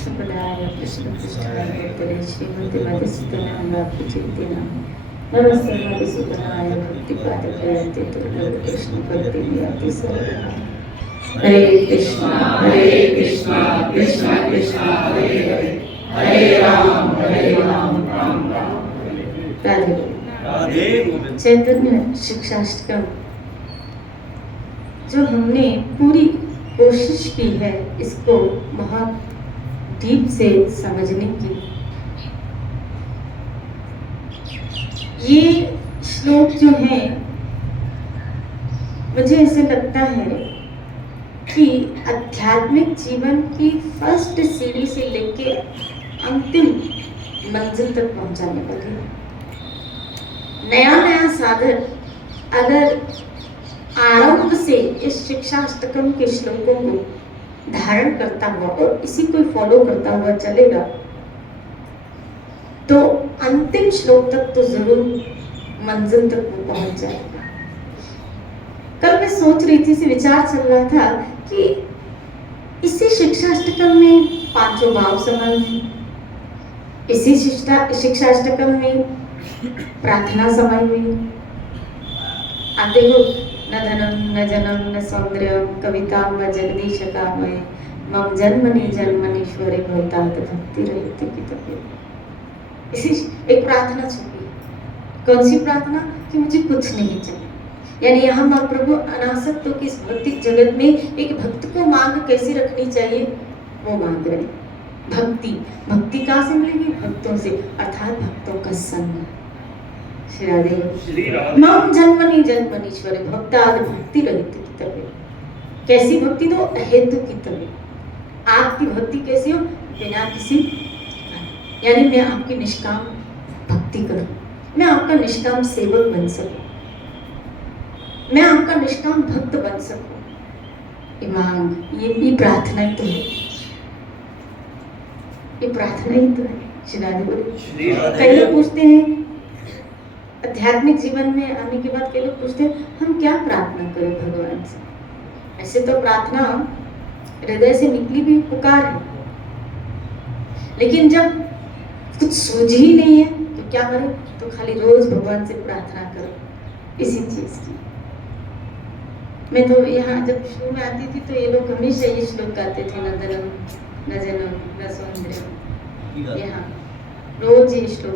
कृष्णपदाय कृष्णपृष्ठाय भूतले श्रीमते मधुसूदनाय नमस्ते मधुसूदनाय भक्तिपादप्रयते दुर्लभ कृष्ण भक्ति सर्वदा। हरे कृष्णा कृष्णा कृष्णा हरे हरे, हरे राम राम राम राधे राधे। चैतन्य शिक्षाष्टकम जो हमने पूरी कोशिश की है इसको बहुत डीप से समझने की। ये श्लोक जो है मुझे ऐसे लगता है कि आध्यात्मिक जीवन की फर्स्ट सीढ़ी से लेके अंतिम मंजिल तक पहुंचाने वाली है। नया साधक अगर आरंभ से इस शिक्षाष्टकम के श्लोकों को धारण करता हुआ और इसी को फॉलो करता हुआ चलेगा तो अंतिम श्लोक तक तो जरूर मंजिल तक वो पहुंच जाएगा। कल मैं सोच रही थी, विचार चल रहा था कि इसी शिक्षाष्टकम में पांचों भाव समाये हैं, इसी शिक्षाष्टकम में प्रार्थना समाई हुई। आप देखो, न धनम न जनम न सौंदर्यम कविता व जगदीश कामय मम जन्मनीश्वरे भवतात् भक्ति रहित कितव्य। इसी एक प्रार्थना छुपी। कौन सी प्रार्थना? कि मुझे कुछ नहीं चाहिए। यानी यहाँ माँ प्रभु अनासक्तों की इस भौतिक जगत में एक भक्त को मांग कैसी रखनी चाहिए वो मांग रहे। भक्ति कहाँ से मिलेगी? भक्तों से, अर्थात भक्तों का संग। श्री राधे। मम जन्मनीश्वरे भवतात् भक्ति रहित कितव्य। कैसी भक्ति? तो अहेतु कितव्य। आपकी भक्ति कैसी हो? बिना किसी, यानी मैं आपकी निष्काम भक्ति करूं, मैं आपका निष्काम सेवक बन सकूं, मैं आपका निष्काम भक्त बन सकूं। ये मांग, ये प्रार्थना ही तो है, ये प्रार्थना ही तो है। श्री राधे बोले। कई लोग पूछते हैं आध्यात्मिक जीवन में आने के बाद, कई लोग पूछते हैं हम क्या प्रार्थना करें भगवान से। ऐसे तो प्रार्थना हृदय से निकली भी पुकार है, लेकिन जब कुछ सूझ ही नहीं है तो क्या करें? तो खाली रोज भगवान से प्रार्थना करो इसी चीज की। मैं तो यहाँ जब शुरू में आती थी तो ये लोग हमेशा ये श्लोक गाते थे, न धनम न जनम न सौंदर्यम। यहाँ रोज ये श्लोक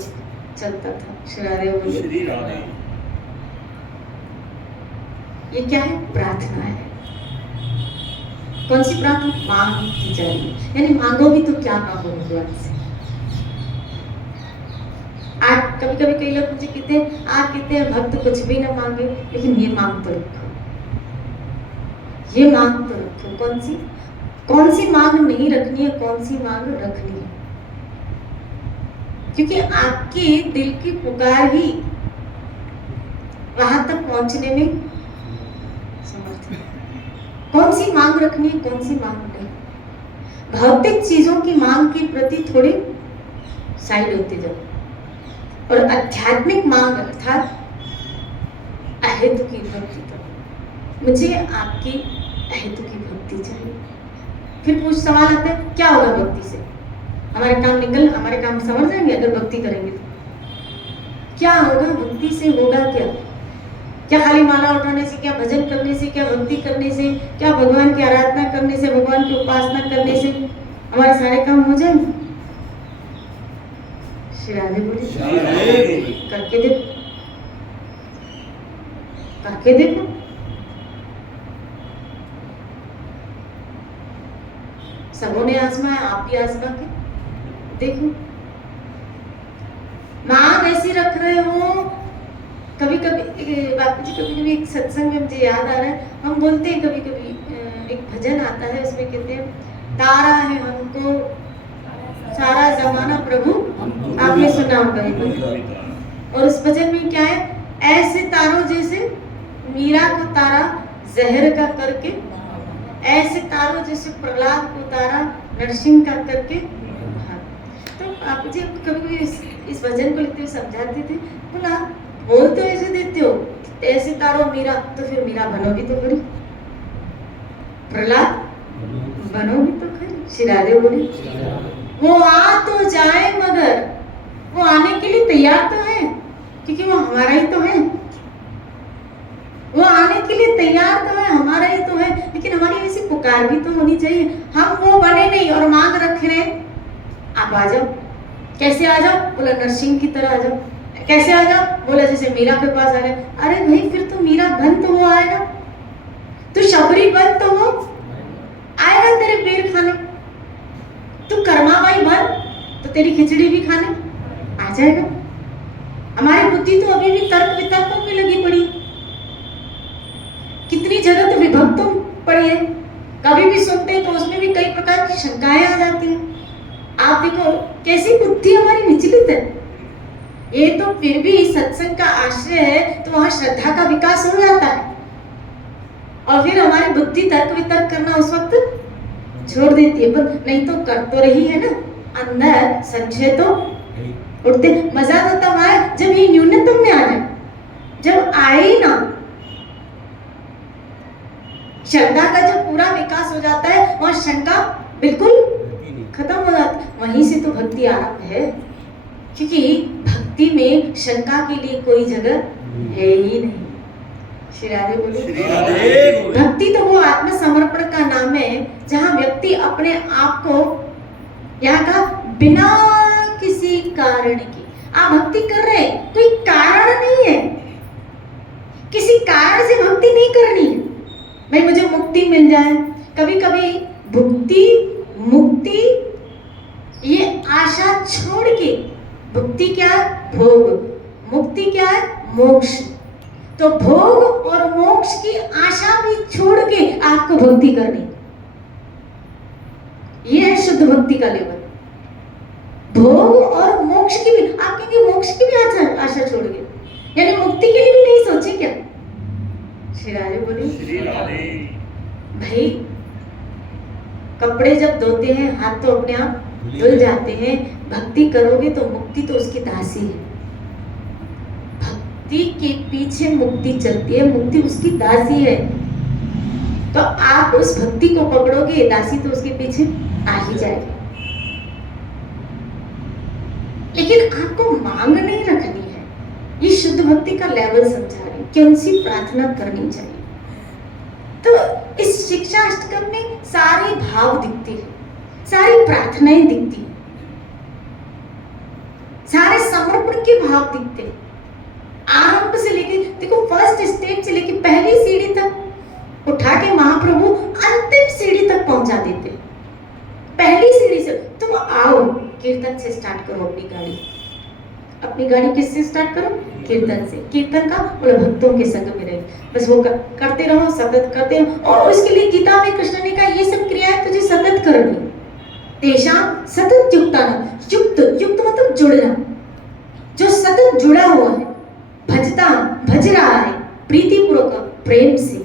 चलता था। श्री राधे। ये क्या है? प्रार्थना है। कौन सी प्रार्थना? मांग की जा रही है। यानी मांगो भी तो क्या मांगो भगवान से। आज कभी कभी कई लोग मुझे कहते हैं भक्त कुछ भी ना मांगे, लेकिन ये मांग तो रखो, ये मांग तो रखो। कौन सी मांग नहीं रखनी है, कौन सी मांग रखनी है? क्योंकि आपके दिल की पुकार ही वहां तक पहुंचने में समर्थ है। कौन सी मांग रखनी है, कौन सी मांग नहीं। भौतिक चीजों की मांग के प्रति थोड़े साइड होते जाओ, और आध्यात्मिक मांग अर्थात अहेतु की भक्ति। तो मुझे आपकी अहेतु की भक्ति चाहिए। फिर कुछ सवाल आता है, क्या होगा भक्ति से? हमारे काम समझ जाएंगे अगर भक्ति करेंगे तो। क्या होगा भक्ति से? होगा क्या खाली माला उठाने से, क्या भजन करने से, क्या भक्ति करने से, क्या भगवान की आराधना करने से, भगवान की उपासना करने से हमारे सारे काम हो जाएंगे? श्री राधे बोले। करके देखो। सबों ने आजमाया, आप भी आजमा के देखो। मांग ऐसी रख रहे हो। कभी बापू जी कभी एक सत्संग में मुझे याद आ रहा है, हम बोलते हैं कभी एक भजन आता है, उसमें कहते हैं तारा है हमको सारा जमाना प्रभु। आपने सुना होगा। और उस भजन में क्या है? ऐसे तारों जैसे मीरा को तारा जहर का करके, ऐसे तारों जैसे प्रहलाद को तारा नरसिंह का करके। तो आप जी कभी इस भजन को लिखते हुए समझाते थे, बोला बोल तो ऐसे देते हो, ऐसे तारो मीरा, तो फिर मीरा बनोगी तो खरी, प्रहलाद बनोगी तो खरी। श्री राधे बोली। वो आ तो जाए मगर वो आने के लिए तैयार तो है, क्योंकि वो हमारा ही तो है। वो आने के लिए तैयार तो है, हमारा ही तो है, लेकिन हमारी ऐसी पुकार भी तो होनी चाहिए। हम वो बने नहीं और मांग रख रहे आप आ जाओ। कैसे आ जाओ? बोला नरसिंह की तरह आ जाओ। कैसे आ जाओ? बोला जैसे मीरा के पास आ गए। अरे भाई फिर तो मीरा बन तो वो आएगा, तू शबरी बन तो वो आएगा तेरे बेर खाने, तू कर्माबाई बन तो तेरी खिचड़ी भी खाने आ जाएगा। हमारी बुद्धि तो अभी भी तर्क वितर्कों में लगी पड़ी, कितनी जगह तो विभक्तों पड़ी है। कभी भी सुनते हैं तो उसमें भी कई प्रकार की शंकाएं आ जाती हैं। आप देखो कैसी बुद्धि हमारी विचलित है। ये तो फिर भी सत्संग का आश्रय है तो वहां श्रद्धा का विकास हो जाता है, और फिर हमारी बुद्धि तर्क वितर्क करना उस वक्त छोड़ देती है। पर नहीं तो कर तो रही है ना, अंदर संशय तो उठते। मजा तो तब आए जब ये न्यूनतम में आ जाए, जब आए ना श्रद्धा का जब पूरा विकास हो जाता है, वहां शंका बिल्कुल खत्म हो जाती है। वहीं से तो भक्ति आरंभ है, क्योंकि भक्ति में शंका के लिए कोई जगह है ही नहीं। श्री राधे बोले। भक्ति तो वो आत्मसमर्पण का नाम है जहां व्यक्ति अपने आप को यहाँ का बिना किसी कारण की, आप भक्ति कर रहे हैं, कोई कारण नहीं है, किसी कारण से भक्ति नहीं करनी है। भाई मुझे मुक्ति मिल जाए, कभी कभी भुक्ति मुक्ति ये आशा छोड़ के, भुक्ति क्या है? भोग, मुक्ति क्या है? मोक्ष। तो भोग और मोक्ष की आशा भी छोड़ के आपको भक्ति करनी, ये है शुद्ध भक्ति का लेवल। भोग और मोक्ष की भी, आप कहेंगे मोक्ष की भी आशा छोड़ गए, यानी मुक्ति के लिए भी नहीं सोचे क्या? श्री राधे बोली। भाई कपड़े जब धोते हैं हाथ तो अपने आप धुल जाते हैं, भक्ति करोगे तो मुक्ति तो उसकी दासी है। भक्ति के पीछे मुक्ति चलती है, मुक्ति उसकी दासी है। तो आप उस भक्ति को पकड़ोगे, दासी तो उसके पीछे आ ही जाएगी। लेकिन आपको मांग नहीं रखनी है, ये शुद्ध भक्ति का लेवल समझा रही, कौन सी प्रार्थना करनी चाहिए। तो इस शिक्षा अष्टकम में सारे भाव दिखते हैं, सारी प्रार्थनाएं दिखती हैं, सारे समर्पण के भाव दिखते हैं। आरंभ से लेके देखो, फर्स्ट स्टेज से लेके पहली सीढ़ी तक उठा के महाप्रभु अंतिम सीढ़ी तक पहुंचा देते हैं। पहली सीढ़ी से तुम आओ, कीर्तन से स्टार्ट करो अपनी गाड़ी। अपनी गाड़ी किससे स्टार्ट करो? कीर्तन से। कीर्तन का बोले भक्तों के संग में रहे, बस वो करते रहो, सतत करते रहो। और उसके लिए गीता में कृष्ण ने कहा ये सब क्रियाएं तुझे सतत करनी। तेषां सतत युक्तानां, युक्त युक्त मतलब जुड़ना, जो सतत जुड़ा हुआ है, भजता भज रहा है प्रीतिपूर्वक प्रेम से,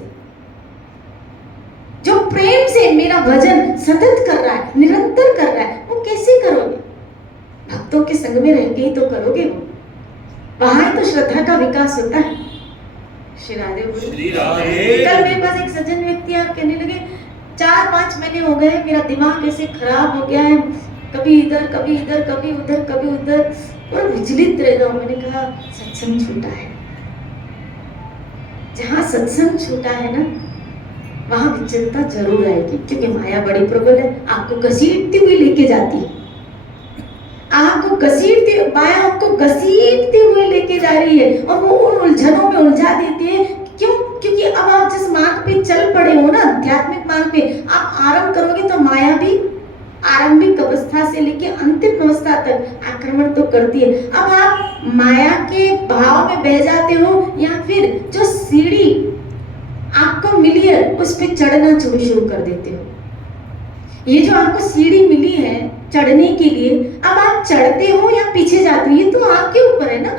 जो प्रेम से मेरा भजन सतत कर रहा है, निरंतर कर रहा है, वो कैसे करोगे? भक्तों के संग में रह के ही तो करोगे। वो वहां तो श्रद्धा का विकास होता है। श्री राधे बोले। कल मेरे पास एक सज्जन व्यक्ति आप कहने लगे 4-5 महीने हो गए मेरा दिमाग ऐसे खराब हो गया है, कभी इधर कभी इधर कभी उधर कभी उधर, और विचलित रह जाऊं। मैंने कहा सत्संग छूटा है। जहां सत्संग छूटा है ना, वहां विचलता जरूर आएगी, क्योंकि माया बड़ी प्रबल है, आपको घसीटती हुई लेके जाती है, आपको घसीटती, माया आपको घसीटते हुए लेके जा रही है, और वो उन उलझनों में उलझा देती है। क्यों? क्योंकि अब आप जिस मार्ग पे चल पड़े हो ना, आध्यात्मिक मार्ग पे आप आरंभ करोगे तो माया भी आरंभिक अवस्था से लेके अंतिम अवस्था तक आक्रमण तो करती है। अब आप माया के भाव में बह जाते हो, या फिर जो सीढ़ी आपको मिली है उस पे चढ़ना शुरू कर देते हो। ये जो आपको सीढ़ी मिली है चढ़ने के लिए, अब आप चढ़ते हो या पीछे जाते हो, ये तो आपके ऊपर है ना।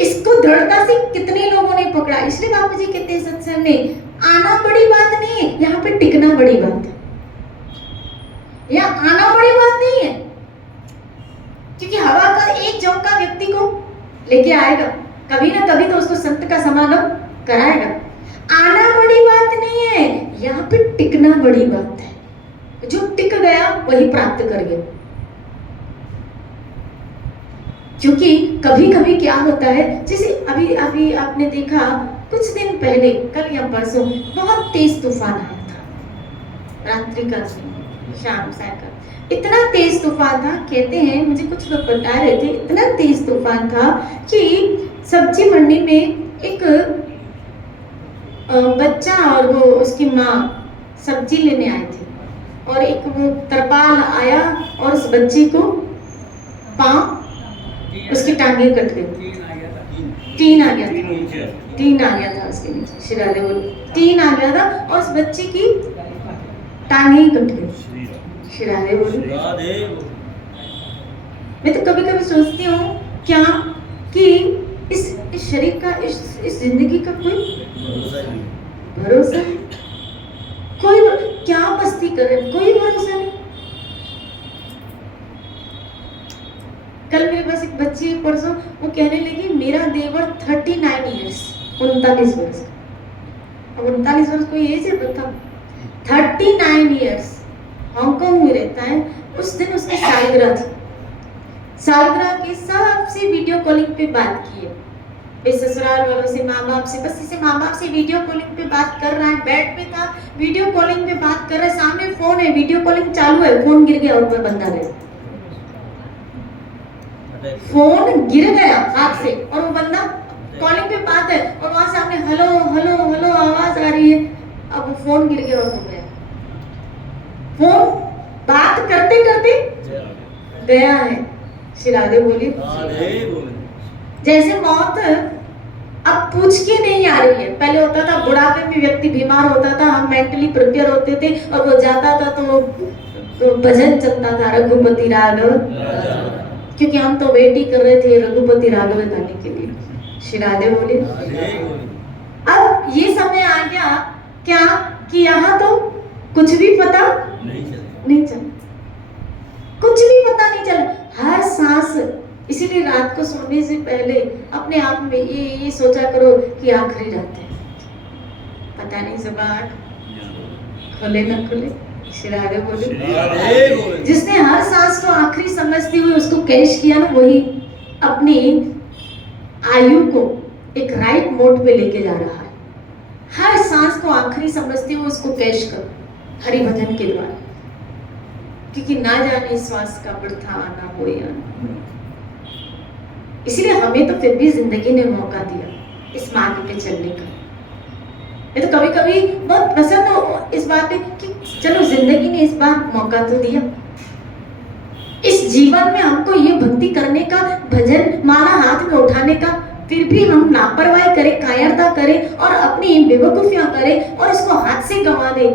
इसको दृढ़ता से कितने लोगों ने पकड़ा। इसलिए बापू जी कहते हैं सत्संग में आना बड़ी बात नहीं है, यहाँ पे टिकना बड़ी बात है। यहाँ आना बड़ी बात नहीं है, क्योंकि हवा का एक झोंका व्यक्ति को लेके आएगा, कभी ना कभी तो उसको संत का समागम कराएगा। आना बड़ी बात नहीं है, यहाँ पे टिकना बड़ी बात है। जो टिक गया वही प्राप्त कर गया। क्योंकि कभी कभी क्या होता है, जैसे अभी अभी आपने देखा कुछ दिन पहले, कल या परसों बहुत तेज तूफान आया था, रात्रि का शाम सायका इतना तेज तूफान था, कहते हैं मुझे कुछ लोग बता रहे थे, इतना तेज तूफान था कि सब्जी मंडी में एक बच्चा और वो उसकी माँ सब्जी लेने आए थे, और एक वो तरपाल आया और उस बच्चे को पाँव, उसकी टांगे कट गई। तीन आ गया था उसके नीचे, शिरारे बोल, तीन आ गया था और उस बच्चे की टांगे ही कट गई। शिरारे बोल। मैं तो कभी कभी सोचती हूँ क्या कि इस शरीर का, इस जिंदगी का कोई भरोसा नहीं, कोई क्या मस्ती करे, कोई भरोसा नहीं। कल मेरे पास एक बच्ची है, परसों वो कहने लगी मेरा देवर 39 ईयर्स, 39 वर्ष, अब 39 वर्ष कोई एज है बताओ, 39 ईयर्स, हांगकांग में रहता है। उस दिन उसकी सालगिरह थी, सालगिरह के सबसे वीडियो कॉलिंग पे बात की है, ससुराल वालों से, माँ बाप से, बस इसे माँ बाप से वीडियो कॉलिंग पे बात कर रहा है, बेड पे था वीडियो कॉलिंग पे बात कर रहा है, सामने फोन है, वीडियो कॉलिंग चालू है, फोन गिर गया और ऊपर बंदा रहे, फोन गिर गया हाथ से और वो बंदा कॉलिंग पे बात है और वहां सामने हेलो हेलो हेलो आवाज आ रही है, अब वो फोन गिर गया और हो गया, फोन बात करते करते गया है। शिरादे बोली जैसे मौत अब पूछ के नहीं आ रही है। पहले होता था बुढ़ापे में व्यक्ति बीमार होता था, हम मेंटली प्रिपेयर होते थे और वो जाता था तो भजन चलता था रघुपति राघव, क्योंकि हम तो वेट ही कर रहे थे रघुपति राघव गाने के लिए। शिरादे बोले अब ये समय आ गया क्या कि यहाँ तो कुछ भी पता नहीं चला, कुछ भी पता नहीं चला, हर सांस। इसीलिए रात को सोने से पहले अपने आप में ये सोचा करो कि आखिरी रात है, पता नहीं सुबह खुले न खुले। शिरागे बोले जिसने हर सांस को आखिरी समझते हुए उसको कैश किया ना, वही अपनी आयु को एक राइट मोड पे लेके जा रहा है। हर सांस को आखिरी समझते हुए उसको कैश करो हरि भजन के द्वारा, क्योंकि ना जाने श्वास का वृथा आना हो या ना। इसलिए हमें तो फिर भी जिंदगी ने मौका दिया इस मार्ग पे चलने का। मैं तो कभी कभी बहुत प्रसन्न हूँ इस बात पे कि चलो जिंदगी ने इस बार मौका तो दिया, इस जीवन में हमको ये भक्ति करने का, भजन माला हाथ में उठाने का, फिर भी हम लापरवाही करें, कायरता करें और अपनी बेवकूफियां करें और इसको हाथ से गंवा दें,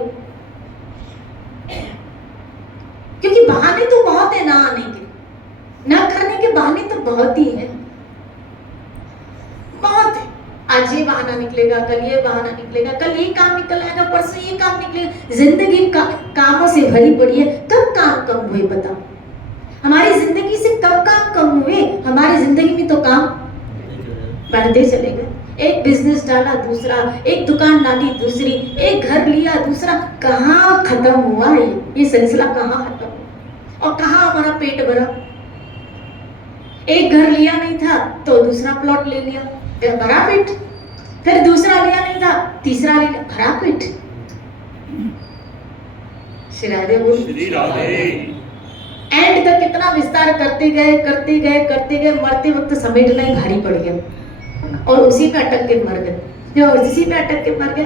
क्योंकि बहाने तो बहुत है ना आने के, ना करने के बहाने तो बहुत ही है, बहुत है। आज ये बहाना निकलेगा, कल ये बहाना निकलेगा, कल ये काम निकल आएगा, परसों ये काम निकलेगा। जिंदगी कामों से भरी पड़ी है, कब काम कम हुए बताओ? हमारी जिंदगी से कब काम कम हुए? हमारी जिंदगी में तो काम बढ़ते चले गए। एक बिजनेस डाला दूसरा, एक दुकान डाली दूसरी, एक घर लिया दूसरा, कहाँ खत्म हुआ ये सिलसिला, कहाँ खत्म हुआ और कहाँ हमारा पेट भरा? एक घर लिया नहीं था तो दूसरा प्लॉट ले लिया, फिर भरा पेट, फिर दूसरा लिया नहीं था तीसरा ले लिया, भरा पेट। श्री राधे बोल। एंड तक कितना विस्तार करते गए, मरते वक्त समेटना ही भारी पड़ गया और उसी पे अटक के मर गए, जो उसी पे अटक के मर गए।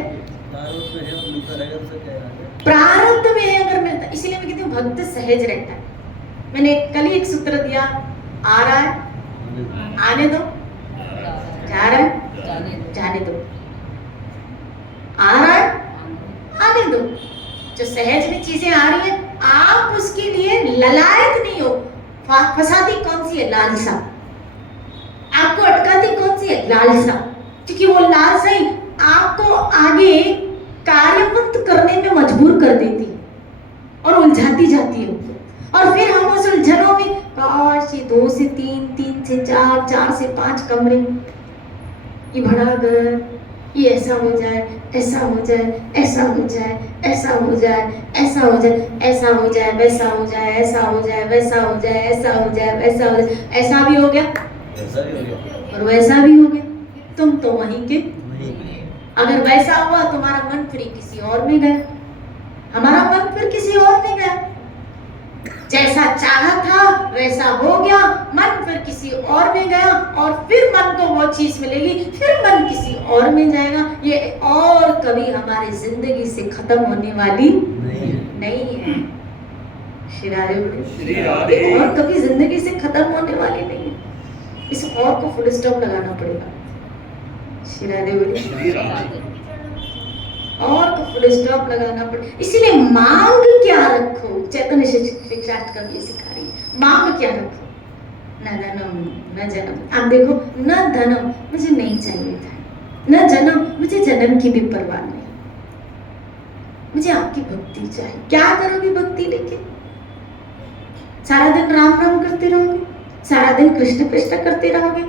प्रारब्ध में है अगर मिलता, इसीलिए मैं कहती हूँ भक्त सहज रहता है। मैंने कल ही एक सूत्र दिया, आ रहा है आने दो, जा रहा है जाने दो, आ रहा है आने दो। जो सहज में चीजें आ रही है, आप उसके लिए ललायत नहीं हो। फंसाती कौन सी है? लालसा। आपको अटकाती कौन सी है? लालसा। क्योंकि वो लालसा ही आपको आगे कार्यवंत करने में मजबूर कर देती है और उलझाती जाती है। और फिर हम उस उलझनों में काश ये 2 से 3, 3 से 4, 4 से 5 कमरे, ये बड़ा घर, ये ऐसा हो जाए, ऐसा हो जाए, ऐसा हो जाए, ऐसा हो जाए, ऐसा हो जाए, ऐसा हो जाए, वैसा हो जाए, ऐसा हो जाए, वैसा हो जाए, ऐसा हो जाए, वैसा हो जाए, ऐसा भी हो गया और वैसा भी हो गया, तुम तो वहीं के। अगर वैसा हुआ तुम्हारा मन फिर किसी और में गया, हमारा मन फिर किसी और में गया, जैसा चाहा था वैसा हो गया, मन फिर किसी और में गया और फिर मन को वो चीज मिलेगी, फिर मन किसी और में जाएगा। ये और कभी हमारी जिंदगी से खत्म होने वाली नहीं है। श्री राधे और कभी जिंदगी से खत्म होने वाली नहीं है। इस और को फुल स्टॉप लगाना पड़ेगा। श्री राधे और को फुल स्टॉप लगाना पड़े। इसीलिए मांग क्या रखो, चैतन्य शिक्षार्थ का भी सिखा रही है, मांग क्या रखो, न धनम न जन्म। आप देखो, न धनम मुझे नहीं चाहिए था, न जन्म मुझे जन्म की भी परवाह नहीं, मुझे आपकी भक्ति चाहिए। क्या करोगे भक्ति लेके? सारा दिन राम राम करते रहोगे, सारा दिन कृष्ण कृष्ण करते रहोगे,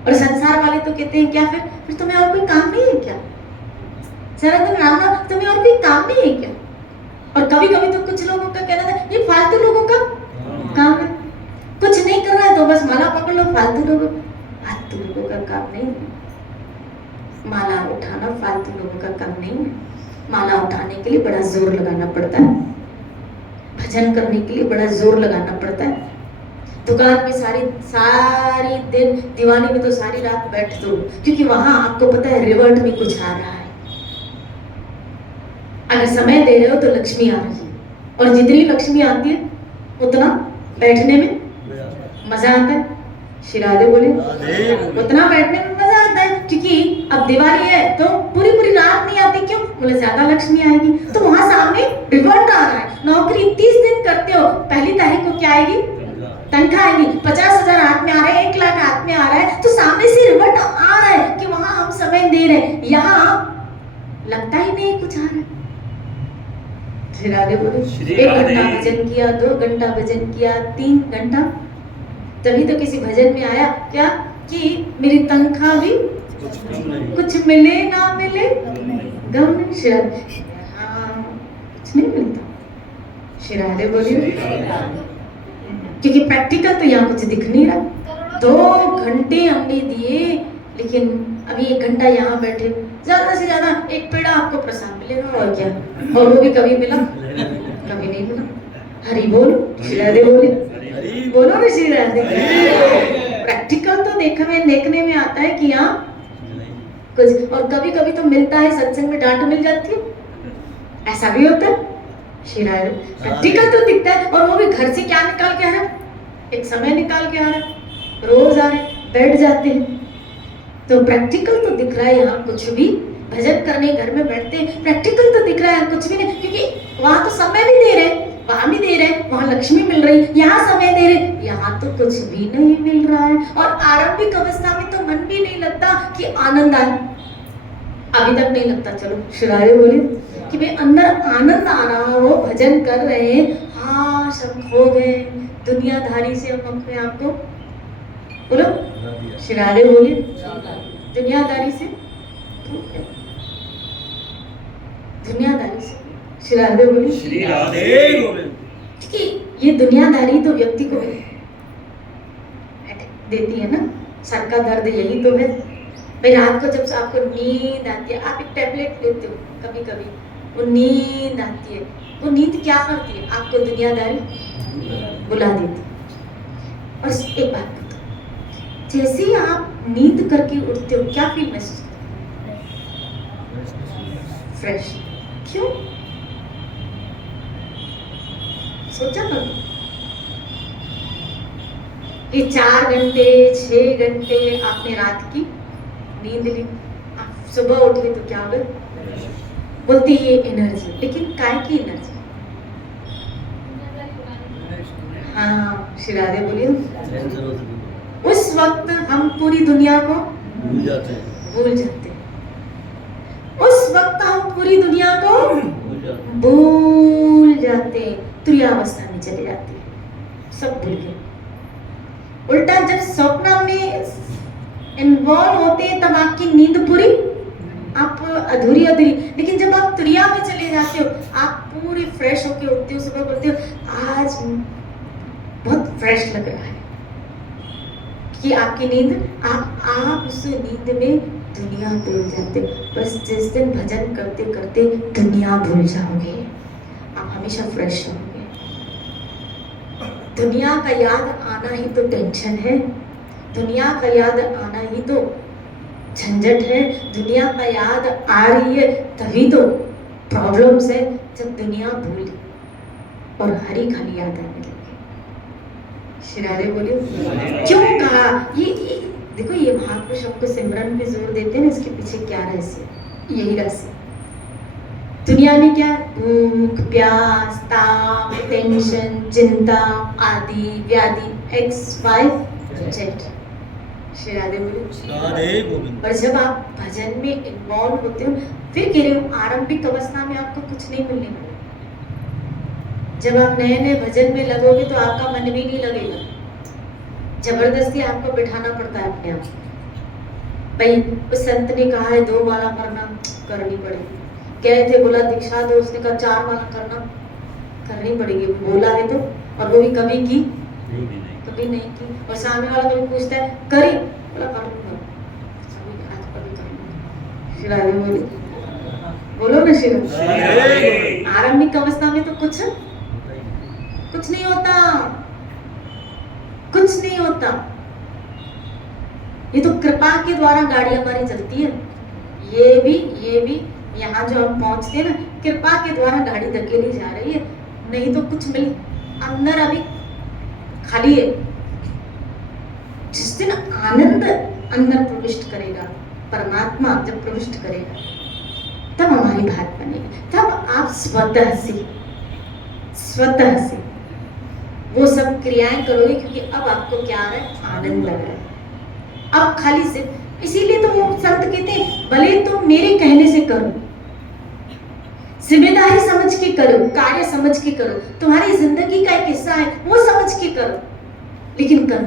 और संसार वाले तो कहते हैं क्या फिर तुम्हें और कोई काम नहीं है क्या? सारा दिन राम राम, तुम्हें और कोई काम नहीं है क्या? और कभी कभी तो कुछ लोगों का कहना था ये फालतू लोगों का काम है, कुछ नहीं कर रहा है तो बस माला पकड़ लो, फालतू लोगों का काम नहीं है। माला उठाना फालतू लोगों का काम नहीं है। माला उठाने के लिए बड़ा जोर लगाना पड़ता है, भजन करने के लिए बड़ा जोर लगाना पड़ता है। दुकान में सारी दिन, दिवाली में तो सारी रात बैठ दो, क्योंकि वहां आपको पता है रिवर्ट में कुछ आ रहा है। अगर समय दे रहे हो तो लक्ष्मी आ रही है, और जितनी लक्ष्मी आती है उतना बैठने में मजा आता है। श्री राधे बोले, उतना बैठने में मजा आता है, क्योंकि अब दिवाली है तो पूरी पूरी रात नहीं आती, क्यों? बोले ज्यादा लक्ष्मी आएगी, तो वहां सामने रिवर्ट आ रहा है। नौकरी 30 दिन करते हो, पहली तारीख को क्या आएगी? तनख्वाह आएगी। 50,000 हाथ में आ रहा है, 1 लाख हाथ में आ रहा है, तो सामने से रिवर्ट आ रहा है कि वहां हम समय दे रहे हैं, यहाँ लगता ही नहीं कुछ आ रहा है। श्री राधे बोले, 1 घंटा भजन किया, 2 घंटा भजन किया, 3 घंटा, तभी तो किसी भजन में आया क्या कि मेरी तनख्वाह भी कुछ मिले ना मिले गम नहीं। श्री राधे, हाँ कुछ नहीं मिलता। श्री राधे बोले, क्योंकि प्रैक्टिकल तो यहाँ कुछ दिख नहीं रहा। 2 घंटे हमने दिए, लेकिन अभी 1 घंटा यहाँ बैठे, ज्यादा से ज्यादा 1 पेड़ा आपको प्रसाद मिलेगा, और क्या? और वो भी कभी मिला, कभी नहीं मिला। हरि बोल, श्री राधे बोले, बोलो ना श्री राधे। प्रैक्टिकल तो देखने में आता है कि यहाँ कुछ, और कभी कभी तो मिलता है, सत्संग में डांट मिल जाती है, ऐसा भी होता है। श्री राधे, प्रैक्टिकल तो दिखता है, और वो भी घर से क्या निकाल के आ रहा है? एक समय निकाल के आ रहा है, रोज आ रहे, बैठ जाते हैं, तो प्रैक्टिकल तो दिख रहा है। यहाँ कुछ भी भजन करने घर में बैठते हैं, प्रैक्टिकल तो दिख रहा है, कुछ भी नहीं, क्योंकि वहां तो समय भी दे रहे, वहां भी दे रहे, वहां लक्ष्मी मिल रही, यहाँ समय दे रहे, यहाँ तो कुछ भी नहीं मिल रहा है। और आरंभिक अवस्था में तो मन भी नहीं लगता कि आनंद आए, अभी तक नहीं लगता। चलो श्री राधे बोले कि भाई अंदर आनंद आ रहा हो, भजन कर रहे हैं, हाँ सब खो गए दुनियादारी से हम अपने आप को, बोलो श्री राधे बोले, दुनियादारी से, दुनियादारी से। श्री राधे बोले, श्री राधे बोले, कि ये दुनियादारी तो व्यक्ति को देती है ना, सर का दर्द यही तो है भाई। रात को जब आपको नींद आती है, आप एक टैबलेट लेते हो कभी कभी, वो नींद आती है, वो नींद क्या करती है? आपको दुनियादारी बुला देती है। और एक बात बताओ, जैसे ही आप नींद करके उठते हो क्या फील महसूस करते हो? फ्रेश। क्यों? सोचा करो, ये 4 घंटे 6 घंटे आपने रात की नींद ली, आप सुबह उठे तो क्या होगा? बोलते ये एनर्जी, लेकिन काय की एनर्जी? हाँ श्री राधे बोलिए, उस वक्त हम पूरी दुनिया को भूल जाते हैं, उस वक्त हम पूरी दुनिया को भूल जाते हैं, तुरीयावस्था में चले जाते हैं, सब भूल गए। उल्टा जब स्वप्न में इन्वॉल्व होते हैं तब आपकी नींद पूरी, आप अधूरी, लेकिन जब आप तुरिया में चले के जाते हो, आप पूरी फ्रेश होके उठते हो, सुबह बोलते हो आज बहुत फ्रेश लग रहा है, कि आपकी नींद आप उस नींद में दुनिया भूल जाते हो। बस जिस दिन भजन करते करते दुनिया भूल जाओगे, आप हमेशा फ्रेश रहोगे। दुनिया का याद आना ही तो टेंशन है, दुनिया का याद आना ही तो झंझट है, दुनिया का याद आ रही है तभी तो प्रॉब्लम्स है। जब दुनिया भूल और हरी खाली याद आने लगे। श्री राधे बोलिए। क्यों कहा ये देखो, ये महापुरुष आपको सिमरन पे जोर देते हैं ना, इसके पीछे क्या रहस्य, यही रहस्य। दुनिया में क्या, भूख प्यास ताप टेंशन चिंता आदि व्याधि XYZ। श्री राधे बोलिए। और जब आप भजन में इन्वॉल्व होते हो, फिर कह रहे हो आरंभिक अवस्था में आपको कुछ नहीं मिलने वाला। जब आप नए नए भजन में लगोगे तो आपका मन भी नहीं लगेगा, जबरदस्ती आपको बिठाना पड़ता है अपने आप। भाई उस संत ने कहा है 2 माला करना, करनी पड़ेगी। कह थे बोला दीक्षा दो, उसने कहा 4 माला करना, करनी पड़ेगी। बोला है तो, और वो भी कभी की कभी नहीं की। और सामने वाला कभी पूछता है करी, बोला कर लूंगा, कभी कर लूंगा। बोलो ना श्री। आरंभिक अवस्था में तो कुछ नहीं होता, कुछ नहीं होता। ये तो कृपा के द्वारा गाड़ी हमारी चलती है। ये भी यहाँ जो हम पहुंचते हैं ना, कृपा के द्वारा गाड़ी धकेली जा रही है, नहीं तो कुछ मिल अंदर अभी खाली है। जिस दिन आनंद अंदर प्रविष्ट करेगा, परमात्मा जब प्रविष्ट करेगा, तब हमारी बात बनेगी। तब आप स्वतः से वो सब क्रियाएं करोगे, क्योंकि अब आपको क्या आ रहा है, आनंद आ रहा है। अब खाली से, इसीलिए तो वो संत कहते हैं भले तुम मेरे कहने से करो, जिम्मेदारी समझ के करो, कार्य समझ के करो, तुम्हारी जिंदगी का एक हिस्सा है वो समझ के करो, लेकिन करो।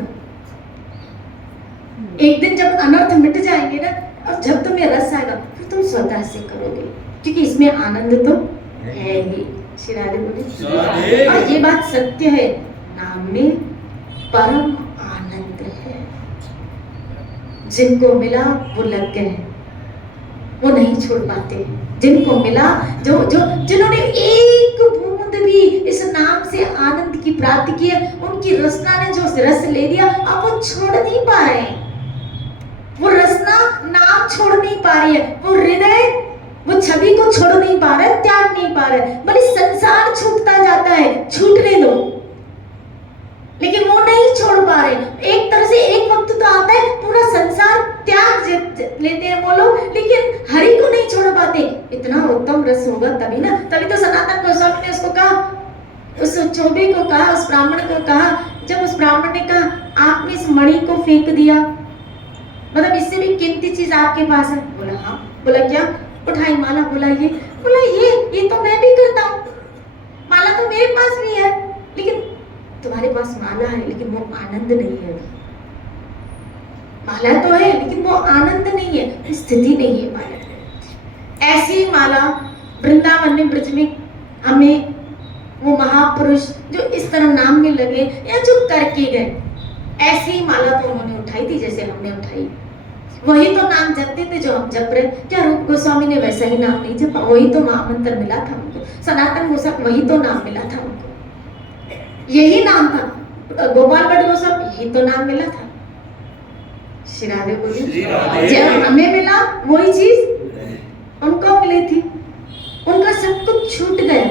एक दिन जब अनर्थ मिट जाएंगे ना, और जब तुम्हें रस आएगा, फिर तुम स्वतः से करोगे, क्योंकि इसमें आनंद तो है ही। श्री राधे बोले। और ये बात सत्य है, नाम में परम आनंद है। जिनको मिला वो लग गए, वो नहीं छोड़ पाते। जिनको मिला, जिन्होंने एक बूंद भी इस नाम से आनंद की प्राप्ति की है, उनकी रसना ने जो रस ले लिया, अब वो छोड़ नहीं पा रहे हैं। वो रसना नाम छोड़ नहीं पा रही है, वो हृदय वो छवि को छोड़ नहीं पा रहा है, त्याग नहीं पा रहा है। भले संसार छूटता जाता है, छूटने दो, लेकिन वो नहीं छोड़ पा रहे। एक तरह से एक वक्त तो आता है पूरा संसार त्याग लेते हैं वो लोग, लेकिन हरि को नहीं छोड़ पाते। इतना उत्तम रस होगा तभी ना, तभी तो सनातन गोस्वामी ने उसको कहा, उस चोबे को कहा, उस ब्राह्मण को कहा, जब उस ब्राह्मण ने कहा आपने इस मणि को फेंक दिया, मतलब इससे भी कीमती चीज आपके पास है। बोला हाँ। बोला क्या? उठाई माला। बोला ये तो मैं भी करता हूँ, माला तो मेरे पास भी है, लेकिन तुम्हारे पास माला है, लेकिन वो आनंद नहीं है। माला तो है, लेकिन वो आनंद नहीं है, स्थिति नहीं है माला। ऐसी माला वृंदावन में, ब्रज में हमें वो महापुरुष जो इस तरह नाम में लगे या जो करके गए, ऐसी माला तो उन्होंने उठाई थी जैसे हमने उठाई। वही तो नाम जपते थे जो हम जप रहे। क्या रूप गोस्वामी ने वैसा ही नाम नहीं जपा? वही तो महामंत्र मिला था उनको। सनातन गोस्वामी वही तो नाम मिला था उनको, यही नाम था। गोपाल भट्ट गोस्वामी यही तो नाम मिला था। श्री राधे बोली। जब हमें मिला वही चीज उनको मिली थी, उनका सब कुछ छूट गया,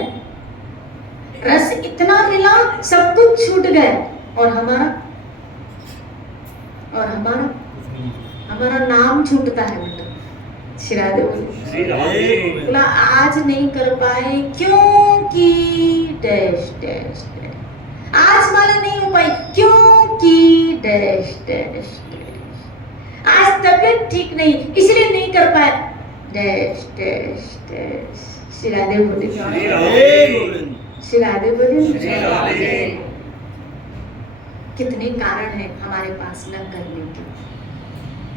रस इतना मिला सब कुछ छूट गया, और हमारा नाम छूटता है। श्री राधे बोली। बोला आज नहीं कर पाए क्योंकि डैश डैश डैश, आज माला नहीं हो पाई क्योंकि डैश डैश डैश, आज तबीयत ठीक नहीं इसलिए नहीं कर पाए dash dash dash. Shri Radhe बोली। श्री राधे बोली। कितने कारण हैं हमारे पास न करने के,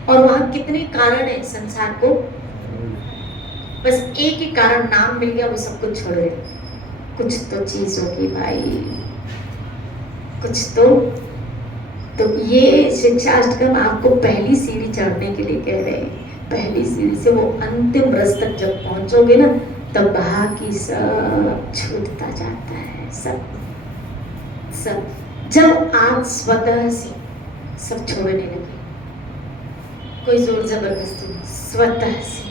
और वहां कितने कारण है संसार को बस एक ही कारण नाम मिल गया, वो सब कुछ छोड़ गए। कुछ तो चीज होगी भाई, कुछ तो ये शिक्षाष्टकम आपको पहली सीढ़ी चढ़ने के लिए कह रहे हैं। पहली सीढ़ी से वो अंतिम रस तक जब पहुंचोगे ना, तब बाकी सब छूटता जाता है। सब जब आप स्वतः से सब छोड़ने लगे, कोई जोर जबरदस्ती नहीं, स्वतः से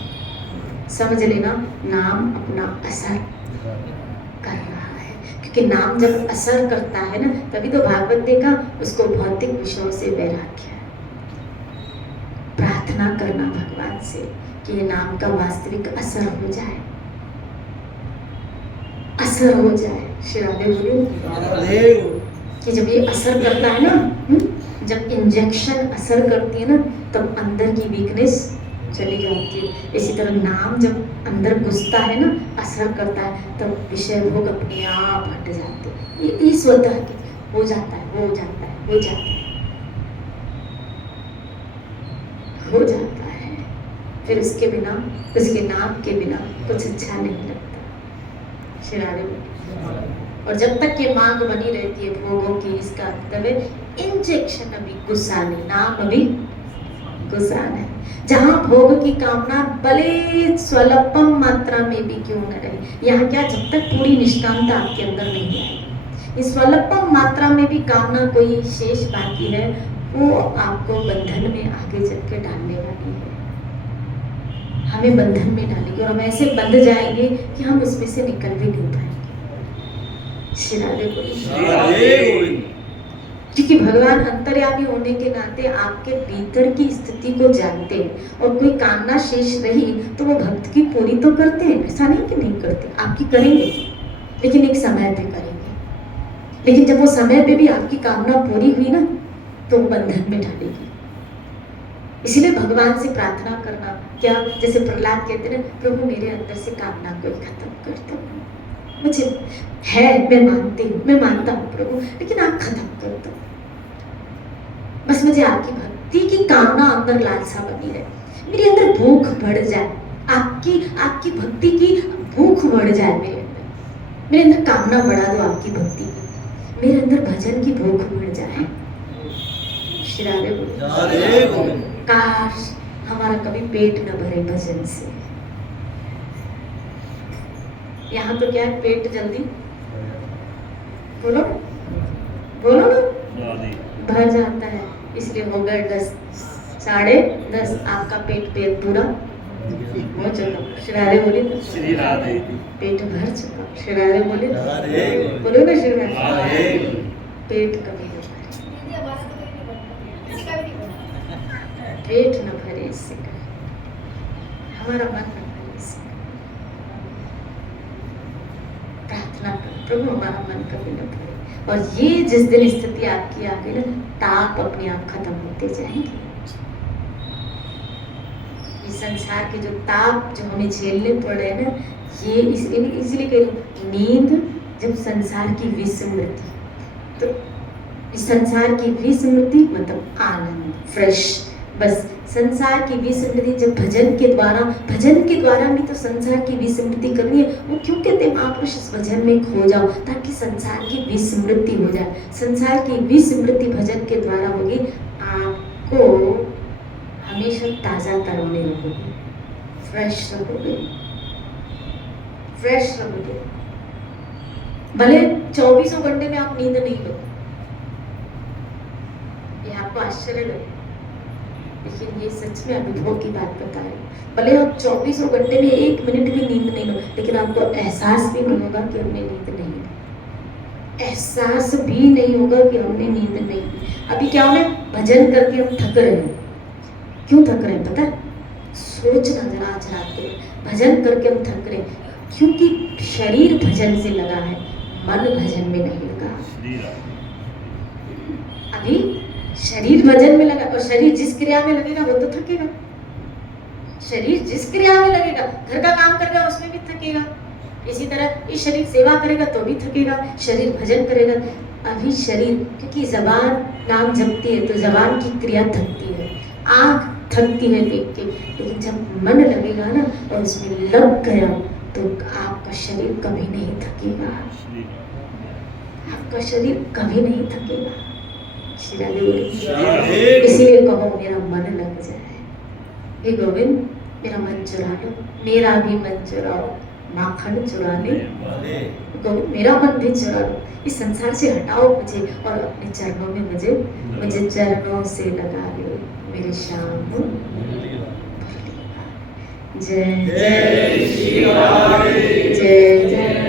समझ लेना नाम अपना असर कर रहा है। क्योंकि नाम जब असर करता है ना, तभी तो भागवत देखा उसको भौतिक विषयों से वैराग्य है। प्रार्थना करना भगवान से कि ये नाम का वास्तविक असर हो जाए, असर हो जाए। श्री राधे बोलिए कि जब ये असर करता है ना, जब इंजेक्शन असर करती है ना, तब अंदर की वीकनेस चली जाती है। इसी तरह नाम जब अंदर घुसता है ना, असर करता है, तब विषय भोग अपने आप हट जाते हैं। ये स्वतः के हो जाता है, हो जाता है, हो जाता है, हो जाता है। फिर उसके बिना, उसके नाम के बिना कुछ अच्छा नहीं लगता। शिरारे और जब तक ये मांग बनी रहती है भोगों की, इसका मतलब है इंजेक्शन अभी गुस्सा नहीं, नाम अभी गुस्सा नहीं। जहां भोग की कामना भले स्वल्पम मात्रा में भी क्यों न रहे, यहाँ क्या, जब तक पूरी निष्कामता आपके अंदर नहीं आएगी, इस स्वल्पम मात्रा में भी कामना कोई शेष बाकी है, वो आपको बंधन में आगे चल के डालने वाली है। हमें बंधन में डालेगी और हम ऐसे बंध जाएंगे कि हम उसमें से निकल भी नहीं पाएंगे। श्री राधे बोलिए। क्योंकि भगवान अंतर्यामी होने के नाते आपके भीतर की स्थिति को जानते हैं, और कोई कामना शेष रही तो वो भक्त की पूरी तो करते हैं, ऐसा नहीं कि नहीं करते, आपकी करेंगे, लेकिन एक समय पे करेंगे। लेकिन जब वो समय पे भी आपकी कामना पूरी हुई ना, तो बंधन में डालेगी। इसीलिए भगवान से प्रार्थना करना, क्या जैसे प्रहलाद कहते हैं, प्रभु मेरे अंदर से कामना कोई खत्म कर दो, मुझे है, मैं मानती हूँ, मैं मानता हूँ प्रभु, लेकिन आप खत्म कर दो, बस मुझे आपकी भक्ति की कामना अंदर लालसा बनी रहे, मेरे अंदर भूख बढ़ जाए, आपकी भक्ति की भूख बढ़ जाए मेरे अंदर कामना बढ़ा दो आपकी भक्ति की, मेरे अंदर भजन की भूख बढ़ जाए। श्री राधे। काश हमारा कभी पेट न भरे भजन से। यहाँ तो क्या है, पेट जल्दी बोलो बोलो ना भर जाता है, इसलिए हो गए 10 साढ़े 10, आपका पेट पूरा हो चुका। श्री राधे बोलिए, श्री राधे पेट भर चुका। श्री राधे बोलिए, बोलो ना श्री राधे। पेट कभी न भरे, पेट न भरे इससे, हमारा मन न भरे इससे। प्रार्थना कर प्रभु हमारा मन कभी न भरे, और ये जिस दिन स्थिति आपकी आ गई ना, ताप अपने आप खत्म होते जाएंगे। ये संसार के जो ताप जो हमें झेलने पड़ रहे हैं ना, ये इसलिए कह रही हूँ, नींद जब संसार की विस्मृति, तो इस संसार की विस्मृति मतलब आनंद, फ्रेश, बस संसार की विस्मृति जब भजन के द्वारा भी तो संसार की विस्मृति करनी है। वो क्यों कहते हैं महापुरुष इस भजन में खो जाओ, ताकि संसार की विस्मृति हो जाए। संसार की विस्मृति भजन के द्वारा होगी, आपको हमेशा ताजा तरोने लगोगे, फ्रेश रहोगे, फ्रेश रहोगे। भले 24 घंटे में आप नींद नहीं लो, ये आपको आश्चर्य लगे, लेकिन ये सच में अनुभव की बात बता रही हूँ। भले आप 24 घंटे में 1 मिनट भी नींद नहीं लो, लेकिन आपको एहसास भी नहीं होगा कि हमने नींद नहीं ली, एहसास भी नहीं होगा कि हमने नींद नहीं ली। अभी क्या हो, भजन करके हम थक रहे हैं। क्यों थक रहे हैं पता है? सोचना जरा आज रात को, भजन करके हम थक रहे हैं क्योंकि शरीर भजन से लगा है, मन भजन में नहीं लगा। अभी शरीर भजन में लगा, और शरीर जिस क्रिया में लगेगा वो तो थकेगा। शरीर जिस क्रिया में लगेगा, घर का काम करेगा उसमें भी थकेगा, इसी तरह ये शरीर सेवा करेगा तो भी थकेगा, शरीर भजन करेगा। अभी शरीर, क्योंकि जबान नाम जपती है तो जबान की क्रिया थकती है, आँख थकती है देख के, लेकिन जब मन लगेगा ना और उसमें लग गया तो आपका शरीर कभी नहीं थकेगा, आपका शरीर कभी नहीं थकेगा। श्री राधे बोली, इसीलिए कहो मेरा मन लग जाए। हे गोविंद मेरा मन चुरा लो, मेरा भी मन चुराओ, माखन चुराने गोविंद मेरा मन भी चुरा लो, इस संसार से हटाओ मुझे और अपने चरणों में मुझे चरणों से लगा लो मेरे श्याम। जय जय श्री राधे, जय